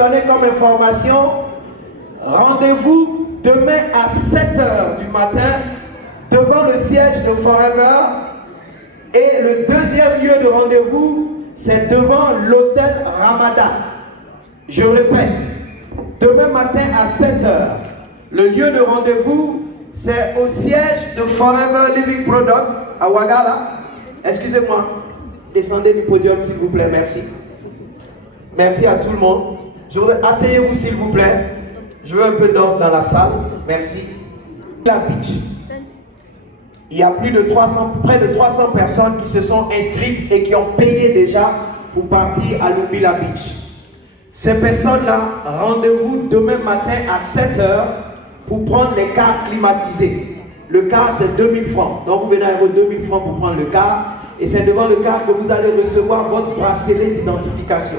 donner comme information, rendez-vous demain à 7 h du matin devant le siège de Forever. Et le deuxième lieu de rendez-vous, c'est devant l'hôtel Ramada. Je répète, demain matin à 7 h. Le lieu de rendez-vous, c'est au siège de Forever Living Products à Ouagala. Excusez-moi, descendez du podium s'il vous plaît, merci. Merci à tout le monde. Asseyez-vous s'il vous plaît. Je veux un peu d'ordre dans la salle, merci. La beach. Il y a près de 300 personnes qui se sont inscrites et qui ont payé déjà pour partir à Lumbila Beach. Ces personnes-là, rendez-vous demain matin à 7 h pour prendre les cars climatisés. Le car, c'est 2000 francs. Donc, vous venez avec vos 2000 francs pour prendre le car. Et c'est devant le car que vous allez recevoir votre bracelet d'identification.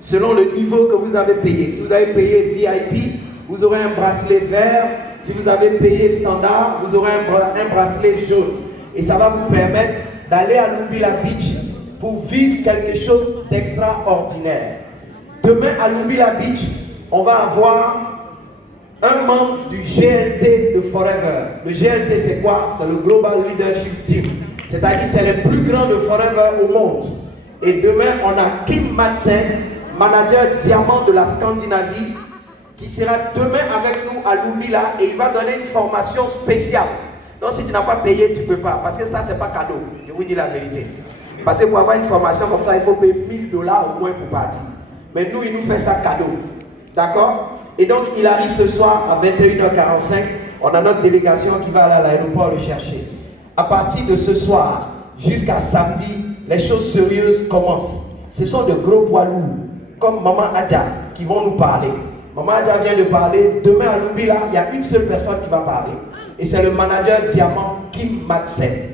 Selon le niveau que vous avez payé. Si vous avez payé VIP, vous aurez un bracelet vert. Si vous avez payé standard, vous aurez un bracelet jaune. Et ça va vous permettre d'aller à Lumbila Beach pour vivre quelque chose d'extraordinaire. Demain à Lumbila Beach, on va avoir un membre du GLT de Forever. Le GLT, c'est quoi? C'est le Global Leadership Team. C'est-à-dire, c'est les plus grands de Forever au monde. Et demain, on a Kim Madsen, manager diamant de la Scandinavie, qui sera demain avec nous à Lumbila et il va donner une formation spéciale. Donc, si tu n'as pas payé, tu ne peux pas. Parce que ça, ce n'est pas cadeau. Je vous dis la vérité. Parce que pour avoir une formation comme ça, il faut payer $1000 au moins pour partir. Mais nous, il nous fait ça cadeau. D'accord? Et donc, il arrive ce soir à 21h45. On a notre délégation qui va aller à l'aéroport le chercher. À partir de ce soir jusqu'à samedi, les choses sérieuses commencent. Ce sont de gros poids lourds, comme Maman Adja, qui vont nous parler. Maman Adja vient de parler. Demain à Lumbila, il y a une seule personne qui va parler. Et c'est le manager diamant Kim Madsen.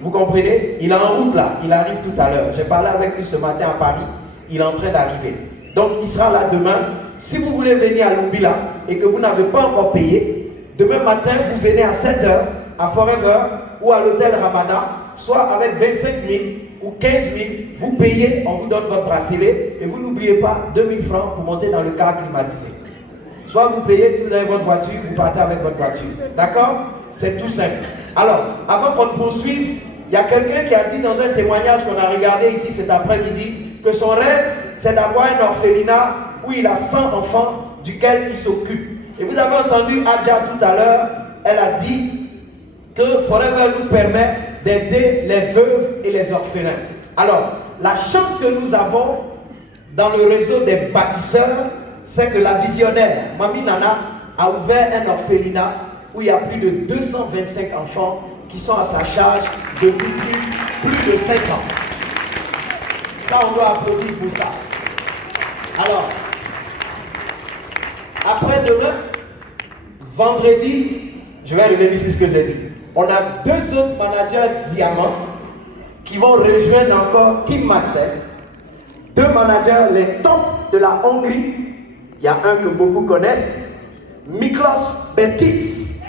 Vous comprenez? Il est en route là. Il arrive tout à l'heure. J'ai parlé avec lui ce matin à Paris. Il est en train d'arriver. Donc, il sera là demain. Si vous voulez venir à Lumbila et que vous n'avez pas encore payé, demain matin, vous venez à 7 h à Forever ou à l'hôtel Ramada, soit avec 25 000 ou 15 000, vous payez, on vous donne votre bracelet et vous n'oubliez pas 2000 francs pour monter dans le car climatisé. Soit vous payez, si vous avez votre voiture, vous partez avec votre voiture. D'accord? C'est tout simple. Alors, avant qu'on poursuive, il y a quelqu'un qui a dit dans un témoignage qu'on a regardé ici cet après-midi que son rêve, c'est d'avoir un orphelinat où il a 100 enfants duquel il s'occupe. Et vous avez entendu Adja tout à l'heure, elle a dit que Forever nous permet d'aider les veuves et les orphelins. Alors, la chance que nous avons dans le réseau des bâtisseurs, c'est que la visionnaire, Mami Nana, a ouvert un orphelinat où il y a plus de 225 enfants qui sont à sa charge depuis plus de 5 ans. Ça, on doit applaudir pour ça. Alors, après-demain, vendredi, je vais revenir sur ce que j'ai dit. On a 2 autres managers diamants qui vont rejoindre encore Kim Madsen. 2 managers, les tops de la Hongrie. Il y a un que beaucoup connaissent, Miklos Betis,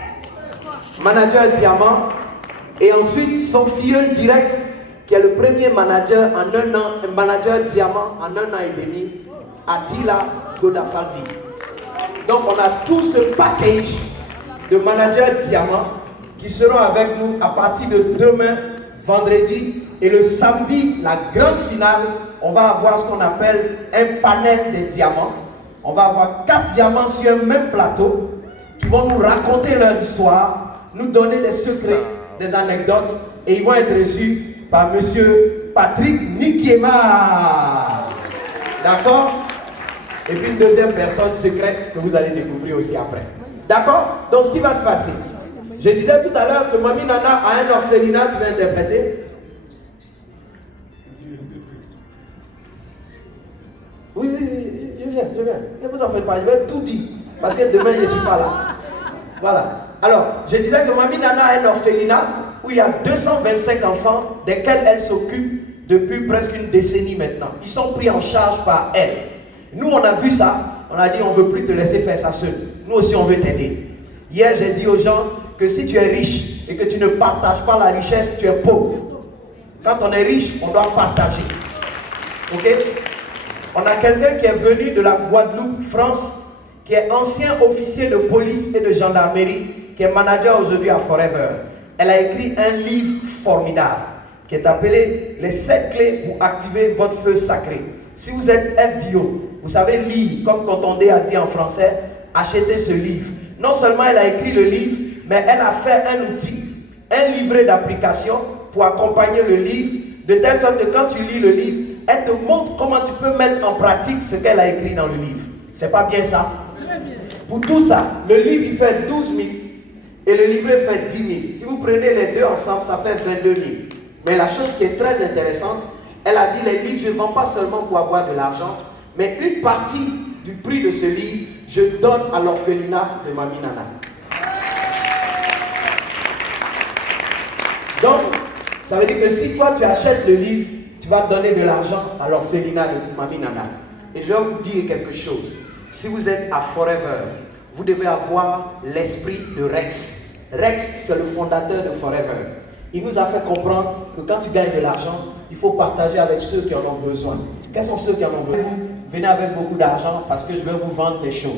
manager diamant. Et ensuite, son filleul direct, qui est le premier manager en 1 an, un manager diamant en 1 an et demi, Attila Godafaldi. Donc on a tout ce package de managers diamants qui seront avec nous à partir de demain, vendredi, et le samedi, la grande finale, on va avoir ce qu'on appelle un panel des diamants. On va avoir 4 diamants sur un même plateau qui vont nous raconter leur histoire, nous donner des secrets, des anecdotes, et ils vont être reçus par monsieur Patrick Nikiema. D'accord? Et puis une deuxième personne secrète que vous allez découvrir aussi après. D'accord? Donc ce qui va se passer, je disais tout à l'heure que Mami Nana a un orphelinat, tu vas interpréter? Oui, je viens. Ne vous en faites pas, je vais tout dire. Parce que demain, je ne suis pas là. Voilà. Alors, je disais que Mami Nana a un orphelinat où il y a 225 enfants desquels elle s'occupe depuis presque une décennie maintenant. Ils sont pris en charge par elle. Nous, on a vu ça. On a dit, on ne veut plus te laisser faire ça seul. Nous aussi, on veut t'aider. Hier, j'ai dit aux gens que si tu es riche et que tu ne partages pas la richesse, tu es pauvre. Quand on est riche, on doit partager. Ok? On a quelqu'un qui est venu de la Guadeloupe, France, qui est ancien officier de police et de gendarmerie, qui est manager aujourd'hui à Forever. Elle a écrit un livre formidable qui est appelé « Les 7 clés pour activer votre feu sacré ». Si vous êtes FBO, vous savez lire, comme Tonton D a dit en français, achetez ce livre. Non seulement elle a écrit le livre, mais elle a fait un outil, un livret d'application pour accompagner le livre, de telle sorte que quand tu lis le livre, elle te montre comment tu peux mettre en pratique ce qu'elle a écrit dans le livre. C'est pas bien ça? Très bien. Pour tout ça, le livre il fait 12 000 et le livret fait 10 000. Si vous prenez les deux ensemble, ça fait 22 000. Mais la chose qui est très intéressante, elle a dit les livres, je ne vends pas seulement pour avoir de l'argent, mais une partie du prix de ce livre, je donne à l'orphelinat de Mami Nana. Donc, ça veut dire que si toi tu achètes le livre, tu vas donner de l'argent à l'orphelinat de Mami Nana. Et je vais vous dire quelque chose. Si vous êtes à Forever, vous devez avoir l'esprit de Rex. Rex, c'est le fondateur de Forever. Il nous a fait comprendre que quand tu gagnes de l'argent, il faut partager avec ceux qui en ont besoin. Quels sont ceux qui en ont besoin? Venez avec beaucoup d'argent parce que je vais vous vendre des choses.